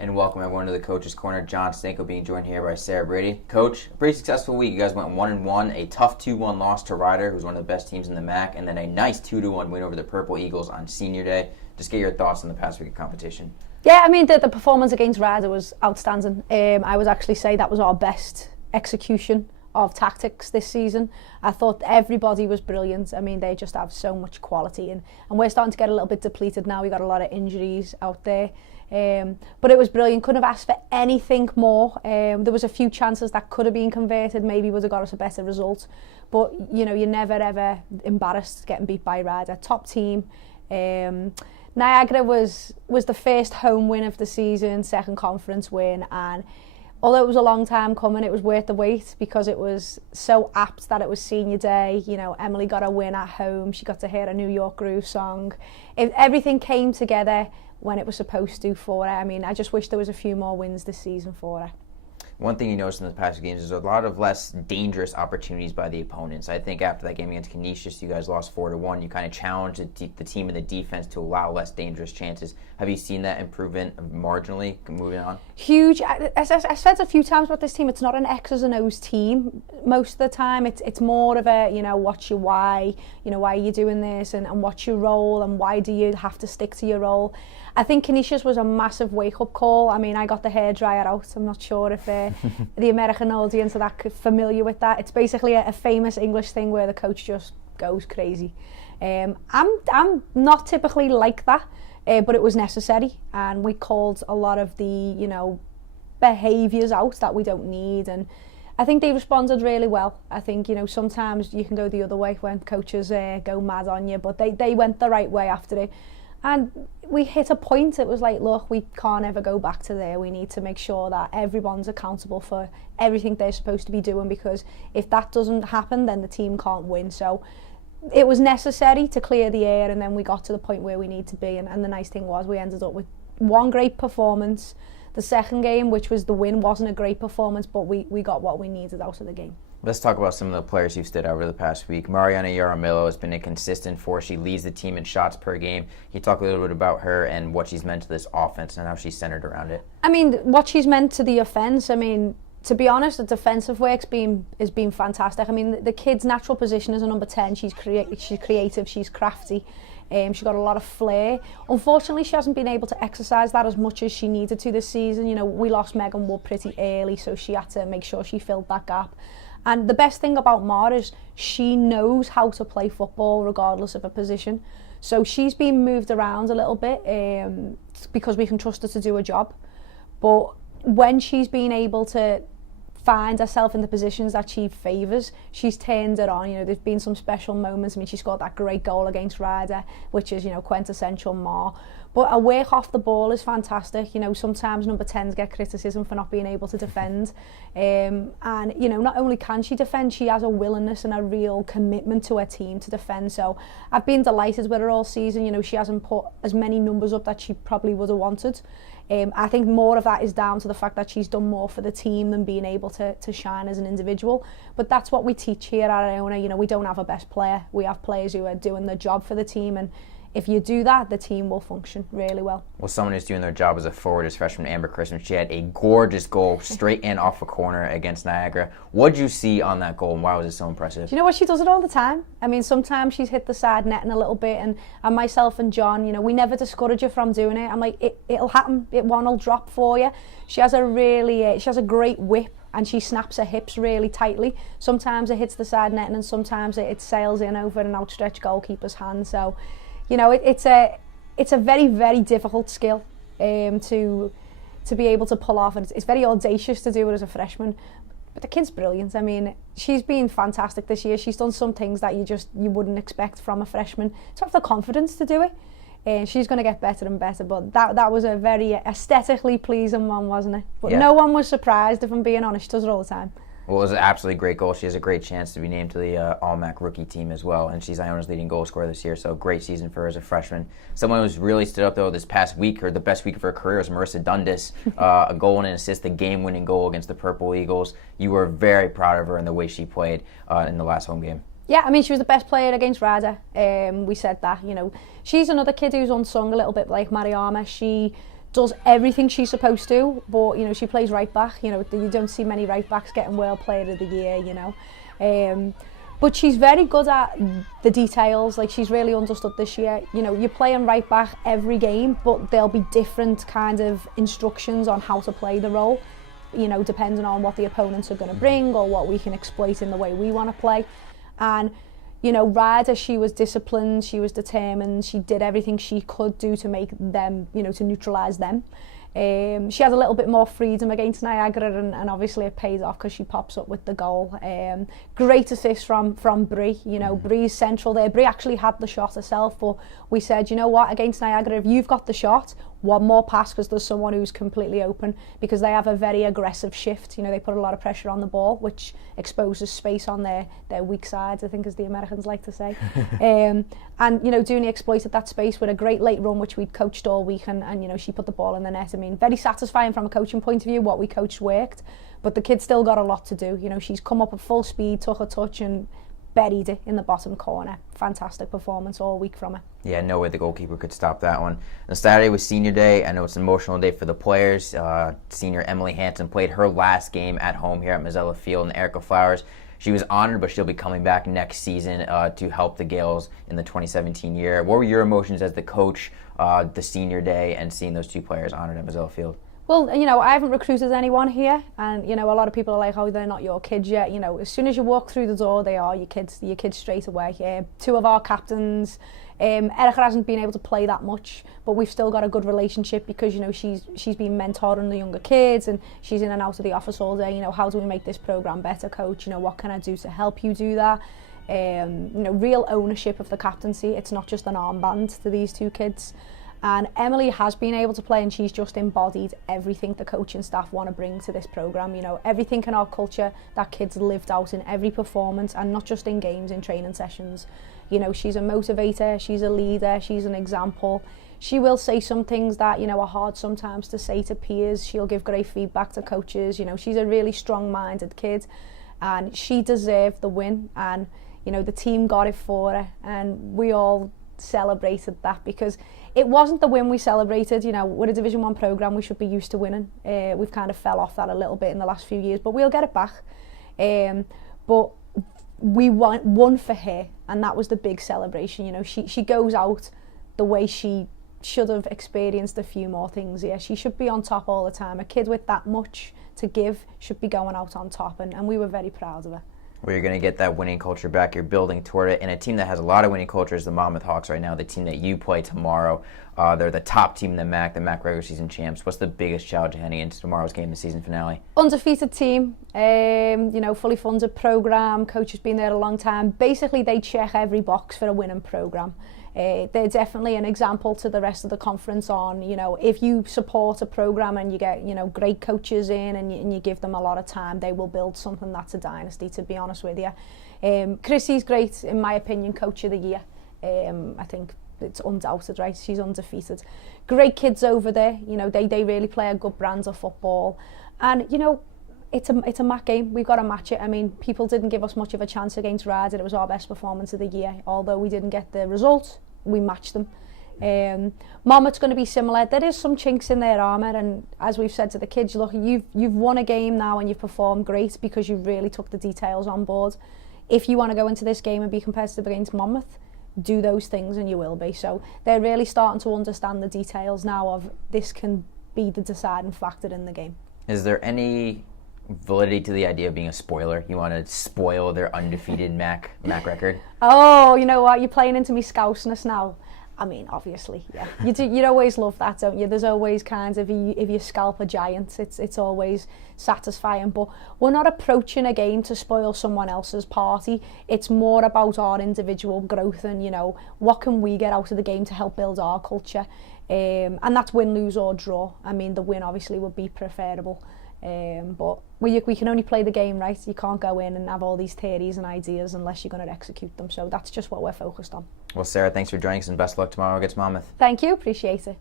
And welcome everyone to the Coach's Corner. John Stanko being joined here by Sarah Brady. Coach, a pretty successful week. You guys went 1-1, a tough 2-1 loss to Ryder, who's one of the best teams in the MAC, and then a nice 2-1 win over the Purple Eagles on Senior Day. Just get your thoughts on the past week of competition. Yeah, I mean, the performance against Ryder was outstanding. I would actually say that was our best execution of tactics this season. I thought everybody was brilliant. I mean, they just have so much quality, and we're starting to get a little bit depleted now. We've got a lot of injuries out there. But it was brilliant. Couldn't have asked for anything more. There was a few chances that could have been converted, maybe would have got us a better result. But you know, you're never ever embarrassed getting beat by Ryder. Top team. Niagara was the first home win of the season, second conference win, and although it was a long time coming, it was worth the wait because it was so apt that it was Senior Day. You know, Emily got a win at home. She got to hear a New York Groove song. Everything came together when it was supposed to for her. I mean, I just wish there was a few more wins this season for her. One thing you noticed in the past games is a lot of less dangerous opportunities by the opponents. I think after that game against Canisius, you guys lost 4-1. You kind of challenged the team in the defense to allow less dangerous chances. Have you seen that improvement marginally moving on? Huge. As I said a few times about this team, it's not an X's and O's team. Most of the time, it's more of a, you know, what's your why? You know, why are you doing this? And what's your role? And why do you have to stick to your role? I think Canisius was a massive wake-up call. I mean, I got the hairdryer out. I'm not sure if the American audience are that familiar with that. It's basically a famous English thing where the coach just goes crazy. I'm not typically like that, but it was necessary, and we called a lot of the, you know, behaviours out that we don't need, and I think they responded really well. I think, you know, sometimes you can go the other way when coaches go mad on you, but they went the right way after it. And we hit a point, it was like, look, we can't ever go back to there. We need to make sure that everyone's accountable for everything they're supposed to be doing, because if that doesn't happen, then the team can't win. So it was necessary to clear the air, and then we got to the point where we need to be. And the nice thing was we ended up with one great performance. The second game, which was the win, wasn't a great performance, but we got what we needed out of the game. Let's talk about some of the players who've stood out over the past week. Mariana Yaramillo has been a consistent force. She leads the team in shots per game. Can you talk a little bit about her and what she's meant to this offense and how she's centered around it? I mean, what she's meant to the offense, I mean, to be honest, the defensive work's has been fantastic. I mean, the kid's natural position is a number 10. She's creative, she's crafty. She's got a lot of flair. Unfortunately, she hasn't been able to exercise that as much as she needed to this season. You know, we lost Megan Wood pretty early, so she had to make sure she filled that gap. And the best thing about Mar is she knows how to play football regardless of her position. So she's been moved around a little bit because we can trust her to do a job. But when she's been able to find herself in the positions that she favours, she's turned it on. You know, there's been some special moments. I mean, she scored that great goal against Ryder, which is, you know, quintessential Mar. But her work off the ball is fantastic. You know, sometimes number 10s get criticism for not being able to defend. And, you know, not only can she defend, she has a willingness and a real commitment to her team to defend. So I've been delighted with her all season. You know, she hasn't put as many numbers up that she probably would have wanted. I think more of that is down to the fact that she's done more for the team than being able to shine as an individual. But that's what we teach here at Iona. You know, we don't have a best player. We have players who are doing the job for the team, and if you do that, the team will function really well. Well, someone who's doing their job as a forward is freshman Amber Christmas. She had a gorgeous goal straight in off a corner against Niagara. What did you see on that goal, and why was it so impressive? Do you know what? She does it all the time. I mean, sometimes she's hit the side netting a little bit, and myself and John, you know, we never discourage her from doing it. I'm like, it'll happen. One will drop for you. She has a great whip, and she snaps her hips really tightly. Sometimes it hits the side netting, and sometimes it sails in over an outstretched goalkeeper's hand. So, you know, it's a very, very difficult skill to be able to pull off, and it's very audacious to do it as a freshman. But the kid's brilliant. I mean, she's been fantastic this year. She's done some things that you wouldn't expect from a freshman. To have the confidence to do it. She's going to get better and better, but that was a very aesthetically pleasing one, wasn't it? But yeah. No one was surprised, if I'm being honest. She does it all the time. Well, it was an absolutely great goal. She has a great chance to be named to the All-MAC rookie team as well, and she's Iona's leading goal scorer this year, so great season for her as a freshman. Someone who's really stood up, though, this past week, or the best week of her career, is Marissa Dundas. A goal and an assist, the game-winning goal against the Purple Eagles. You were very proud of her and the way she played in the last home game. Yeah, I mean, she was the best player against Ryder. We said that, you know. She's another kid who's unsung a little bit like Mariama. She does everything she's supposed to, but you know, she plays right back. You know, you don't see many right backs getting World Player of the Year, you know. But she's very good at the details. Like, she's really understood this year. You know, you're playing right back every game, but there'll be different kind of instructions on how to play the role, you know, depending on what the opponents are going to bring or what we can exploit in the way we want to play. And you know, Ryder, she was disciplined, she was determined, she did everything she could do to make them, you know, to neutralise them. She had a little bit more freedom against Niagara, and obviously it paid off because she pops up with the goal. Great assist from Bree. You know, Bree's central there. Bree actually had the shot herself, but we said, you know what, against Niagara, if you've got the shot, one more pass because there's someone who's completely open, because they have a very aggressive shift. You know, they put a lot of pressure on the ball, which exposes space on their weak sides, I think, as the Americans like to say. And, you know, Dooney exploited that space with a great late run, which we'd coached all week, and you know, she put the ball in the net. I mean, very satisfying from a coaching point of view. What we coached worked, but the kid's still got a lot to do. You know, she's come up at full speed, took a touch and buried it in the bottom corner. Fantastic performance all week from her. Yeah, no way the goalkeeper could stop that one. And Saturday was senior day. I know it's an emotional day for the players. Senior Emily Hansen played her last game at home here at Mazzella Field, and Erica Flowers, she was honored, but she'll be coming back next season to help the Gaels in the 2017 year. What were your emotions as the coach, the senior day, and seeing those two players honored at Mazzella Field? Well, you know, I haven't recruited anyone here, and you know, a lot of people are like, oh, they're not your kids yet. You know, as soon as you walk through the door, they are your kids straight away. Two of our captains, Erica hasn't been able to play that much, but we've still got a good relationship because, you know, she's been mentoring the younger kids, and she's in and out of the office all day. You know, how do we make this program better, coach? You know, what can I do to help you do that? You know, real ownership of the captaincy. It's not just an armband to these two kids. And Emily has been able to play, and she's just embodied everything the coaching staff want to bring to this programme. You know, everything in our culture that kids lived out in every performance, and not just in games, in training sessions. You know, she's a motivator, she's a leader, she's an example. She will say some things that, you know, are hard sometimes to say to peers. She'll give great feedback to coaches. You know, she's a really strong-minded kid, and she deserved the win. And, you know, the team got it for her, and we all celebrated that, because it wasn't the win we celebrated. You know, we're a Division 1 programme, we should be used to winning. We've kind of fell off that a little bit in the last few years, but we'll get it back. But we won for her, and that was the big celebration. You know, she goes out the way she should have experienced a few more things here. She should be on top all the time. A kid with that much to give should be going out on top, and we were very proud of her. Where you're going to get that winning culture back, you're building toward it. And a team that has a lot of winning culture is the Monmouth Hawks right now, the team that you play tomorrow. They're the top team in the MAC regular season champs. What's the biggest challenge heading into tomorrow's game, the season finale? Undefeated team, you know, fully funded programme, coach has been there a long time. Basically, they check every box for a winning programme. They're definitely an example to the rest of the conference on, you know, if you support a programme and you get, you know, great coaches in, and you give them a lot of time, they will build something that's a dynasty, to be honest with you. Chrissy's great, in my opinion, coach of the year. I think it's undoubted, right? She's undefeated. Great kids over there, you know, they really play a good brand of football. And, you know, it's a MAC game. We've got to match it. I mean, people didn't give us much of a chance against Ryder. It was our best performance of the year. Although we didn't get the result, we matched them. Monmouth's going to be similar. There is some chinks in their armour, and as we've said to the kids, look, you've won a game now and you've performed great because you really took the details on board. If you want to go into this game and be competitive against Monmouth, do those things and you will be. So they're really starting to understand the details now of this can be the deciding factor in the game. Is there any validity to the idea of being a spoiler? You want to spoil their undefeated MAC record? Oh, you know what? You're playing into me Scousness now. I mean, obviously, yeah. You'd always love that, don't you? There's always kind of, if you scalp a giant, it's always satisfying. But we're not approaching a game to spoil someone else's party. It's more about our individual growth and, you know, what can we get out of the game to help build our culture. And that's win, lose or draw. I mean, the win obviously would be preferable. But we can only play the game, right? You can't go in and have all these theories and ideas unless you're going to execute them. So that's just what we're focused on. Well, Sarah, thanks for joining us, and best of luck tomorrow against Monmouth. Thank you. Appreciate it.